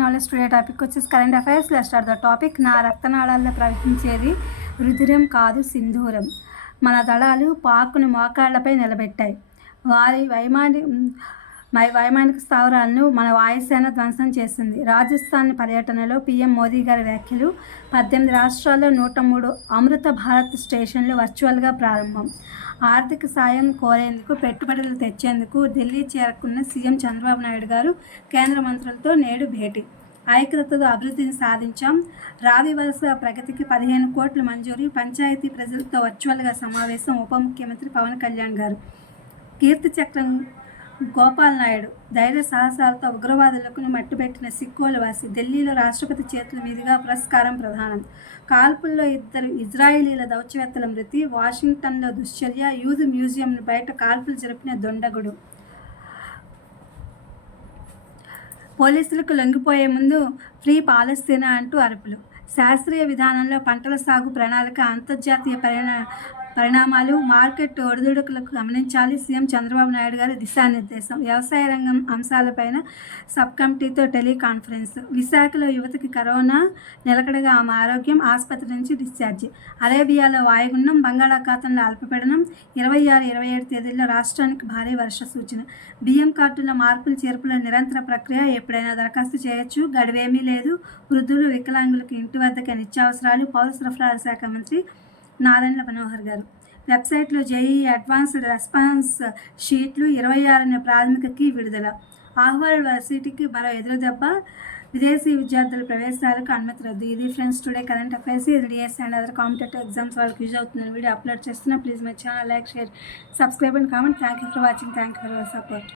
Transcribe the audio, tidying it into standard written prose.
Knowledge today topic వచ్చేసి current affairs. Let's start the topic. నా రక్తనాళాల్లో ప్రవహించేది రుధిరం కాదు సింధూరం. మన దళాలు పాక్ను మోకాళ్లపై నిలబెట్టాయి. వారి వైమానిక స్థావరాలను మన వాయుసేన ధ్వంసం చేసింది. రాజస్థాన్ పర్యటనలో పీఎం మోదీ గారి వ్యాఖ్యలు. 18 రాష్ట్రాల్లో 103 అమృత భారత్ స్టేషన్లు వర్చువల్గా ప్రారంభం. ఆర్థిక సాయం కోరేందుకు, పెట్టుబడులు తెచ్చేందుకు ఢిల్లీ చేరుకున్న సీఎం చంద్రబాబు నాయుడు గారు కేంద్ర మంత్రులతో నేడు భేటీ. ఐక్యతతో అభివృద్ధిని సాధించాం. రావి వలస ప్రగతికి 15 కోట్ల మంజూరు. పంచాయతీ ప్రజలతో వర్చువల్గా సమావేశం. ఉప ముఖ్యమంత్రి పవన్ కళ్యాణ్ గారు. కీర్తి చక్రం గోపాల్ నాయుడు. ధైర్య సాహసాలతో ఉగ్రవాదులకు మట్టుపెట్టిన సిక్కోలు వాసి. ఢిల్లీలో రాష్ట్రపతి చేతుల మీదుగా పురస్కారం ప్రదానం. కాల్పుల్లో 2 ఇజ్రాయిలీల దౌత్యవేత్తల మృతి. వాషింగ్టన్లో దుశ్చర్య. యూదు మ్యూజియం బయట కాల్పులు జరిపిన దుండగుడు. పోలీసులకు లొంగిపోయే ముందు ఫ్రీ పాలస్తీనా అంటూ అరుపులు. శాస్త్రీయ విధానంలో పంటల సాగు ప్రణాళిక. అంతర్జాతీయ పరిణామాలు. మార్కెట్ ఒడిదుడుకులకు గమనించాలి. సీఎం చంద్రబాబు నాయుడు గారి దిశానిర్దేశం. వ్యవసాయ రంగం అంశాలపైన సబ్ కమిటీతో టెలికాన్ఫరెన్స్. విశాఖలో యువతికి కరోనా, నిలకడగా ఆమె ఆరోగ్యం. ఆసుపత్రి నుంచి డిశ్చార్జి. అరేబియాలో వాయుగుండం. బంగాళాఖాతంలో అల్పపీడనం. 26, 27 తేదీల్లో రాష్ట్రానికి భారీ వర్ష సూచన. బియ్యం కార్డుల మార్పులు చేర్పుల నిరంతర ప్రక్రియ. ఎప్పుడైనా దరఖాస్తు చేయొచ్చు. గడువేమీ లేదు. వృద్ధులు, వికలాంగులకు ఇంటి వద్దకే నిత్యావసరాలు. పౌర సరఫరాల శాఖ మంత్రి నాదెండ్ల మనోహర్ గారు. వెబ్సైట్లో జేఈఈ అడ్వాన్స్డ్ రెస్పాన్స్ షీట్లు. 26న ప్రాథమిక కీ విడుదల. ఆహ్వాల్ వర్సిటీకి మరో ఎదురుదెబ్బ. విదేశీ విద్యార్థుల ప్రవేశాలకు అనుమతి రద్దు. ఇది ఫ్రెండ్స్ టుడే కరెంట్ అఫైర్స్. ఇది DS and other competitive exams వాళ్ళకి యూజ్ అవుతుందని వీడియో అప్లోడ్ చేస్తున్నా. Please my channel like, share, subscribe and comment. Thank you for watching. Thank you for your support.